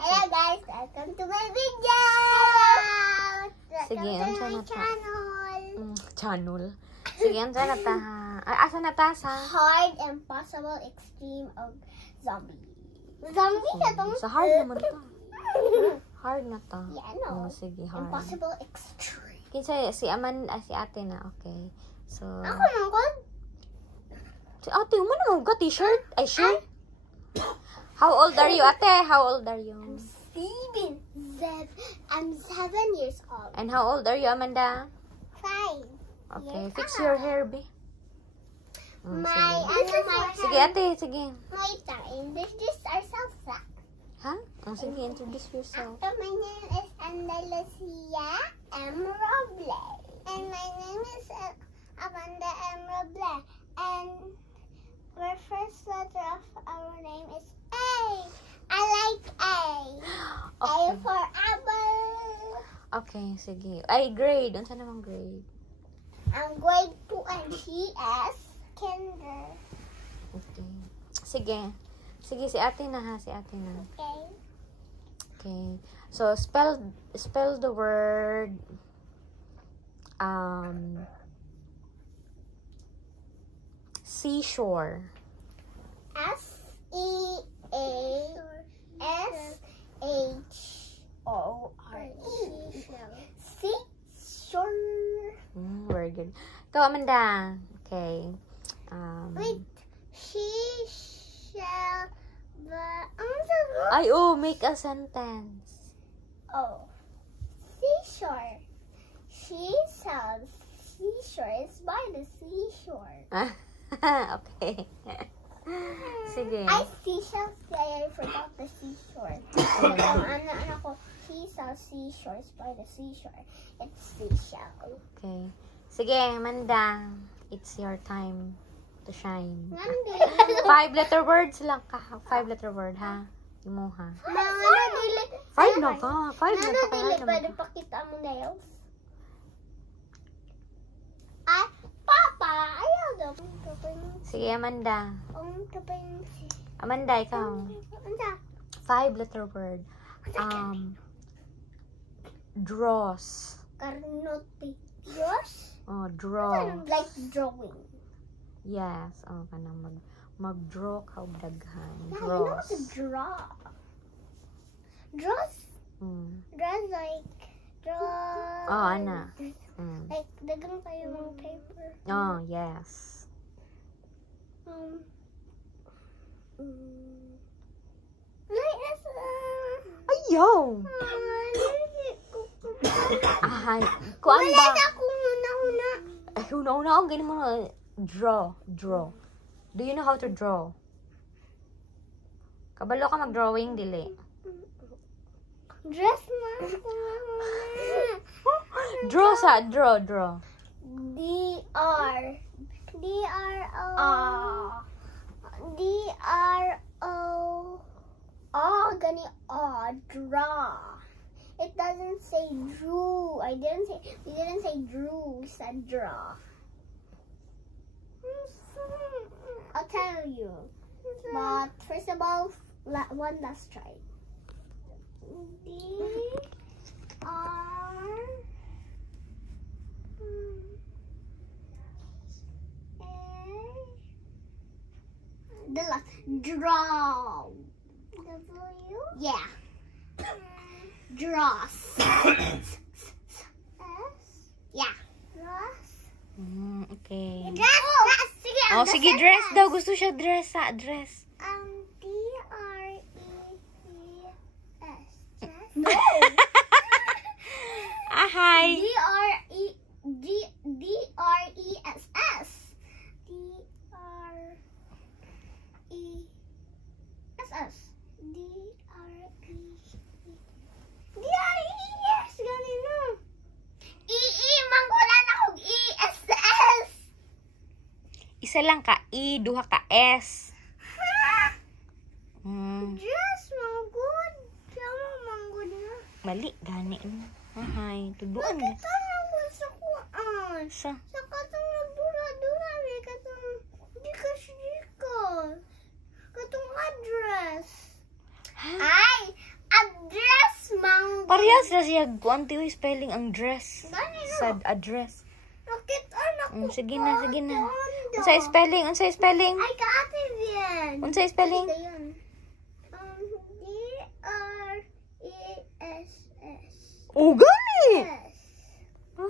Hello guys, welcome to my video! Sige, Welcome to unsa my na ta? channel! Channel. Sige, unsa na ta? Asa na ta sa? Hard and possible extreme of zombie. Zombie ka tong? Sa hard naman ta. Hard na ta. Yeah, no. Sige, hard. Impossible extreme. Kinsa si si ate na, okay. So, Ako nang kon? si ate, mo na ka t-shirt? Ay, shirt? How old are you, ate? How old are you? I'm 7 years old. And how old are you, Amanda? 5. Okay, Yes, fix ah. your hair, be. Sige, ate, sige. Wait, introduce ourselves. Ha? Sige, introduce yourself. My name is Andalucia M. Robles. And my name is Amanda M. Robles. And the first letter of our name is A. I like A. A Okay. for apple. Okay, sige. Ay, grade. Unsa namang grade? I'm grade 2 and she is kinder. Okay. Sige. Sige, si ate na ha. Si ate na. Okay. Okay. So, spell the word seashore. S-E-A-S-H-O-R-E. Seashore. Very good. Ikaw, Amanda. Okay. Wait. She shall Ay, make a sentence. Oh. Seashore. She sells seashores by the seashore. Okay. Sige. I seashells. I forgot the seashore. Ano ko, she sells seashores by the seashore. It's seashell. Okay. Sige, Amanda. It's your time to shine. Nandi. 5-letter words lang ka. 5-letter word, ha? Imo, ha? Mga dili. 5 na ka. 5 na Ano ka. dili pwede pakita mo nails? Ay, Papa, ayaw daw. Sige, Amanda. Kapag Amanda, ikaw. 5-letter word. Draws. Karnote. Yours? Oh, draw. Like drawing. Yes. Oh, kanang mag-draw ka og daghan. I know how Draws. to draw. Draws? Draws like draw. Oh, ana. Like dagang kayo mga paper. Oh, yes. Like Ayaw. Ay, kuan wala ba? na akong huna-huna. Ay, una-una ang ganun mo na. Draw. Do you know how to draw? Kabalo ka mag-drawing, dili. Dress na. Draw. D-R. D-R-O. D-R-O. Oh, gani. Oh, draw. It doesn't say drew. We didn't say drew. We said draw. I'll tell you. But first of all, one last try. D-R. The last draw. W? Yeah. Draws. S? Yeah. Draws. Okay. Dress. Sige, Oh, sige, dress daw. Gusto siya dress. Dress. D-R-E-E-S. Dress? No. Hi. D-R-E-S-S. D-R-E-S-S. D-R-E-S. Galing na. E-E. Mangkulan akong E-S-S. Isa lang ka E, duha ka S. Dress, manggod. Sama, manggod na. Mali, gani. Hi. Tuduan na. Nakita mo ko sa kuan. Sa. Sa katong nagdura-dura. Katong dikas-dikas. Katong address. Ha? Ay! Parehas na siya. Kuanti yung spelling ang dress. Gani na. Sa address. Nakita na ko. Sige na, sige na. Unsay spelling? Unsay spelling? Ay, kaate yan. Unsay spelling? Ito yun. D-R-E-S-S. Oh, gani! Yes.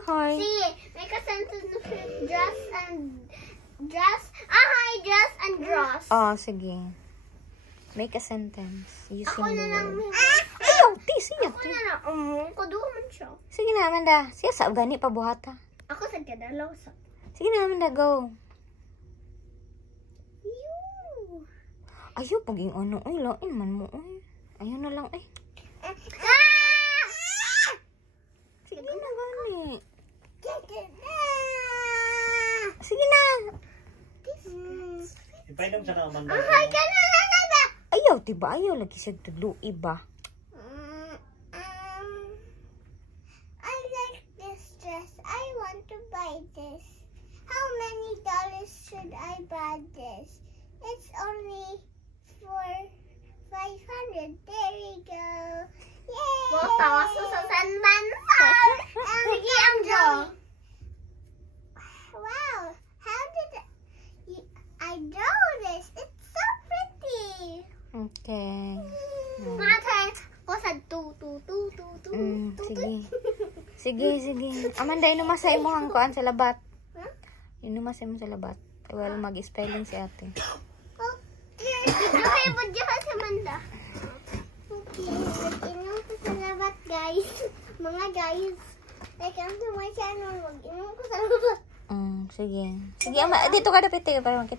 Hi. See, make a sentence of dress and dress. Hi, dress and dress. Oh, sige. Make a sentence using Ako na the lang. word. Ayaw, ti, siya, Ako ti. na lang. Kuduha man siya. Sige na, Amanda. Siya sa gani pa buhata. Ako sa kadalaw sa. Sige na, Amanda, go. Yoo. Ayaw, paging ano. Ay, lain man mo. Ay. Ayaw na lang, ay. Sige na, gani. Sige na. Ipainom siya ng Amanda. Hi, kanana. Ayaw, diba? Ayaw, lagi siya tuluy ba? I like this dress. I want to buy this. How many dollars should I buy this? It's only for 500. There you go. Yay! Wow, tawas mo sa Sanban. Sige, ang drawing. Wow, how did I draw this? It's so pretty. Okay. Mga turn. Ako sa Sige. Sige, sige. Amanda, inumasay mo ang kuan sa labat. Huh? Inumasay mo sa labat. Well, mag-spelling si ate. Okay. Okay, budyo ka si Amanda. Okay. Mag-inom ko sa labat, guys. Mga guys. Welcome to my channel. Mag-inom ko sa labat. Sige. Sige, ama, dito ka dapit para makita.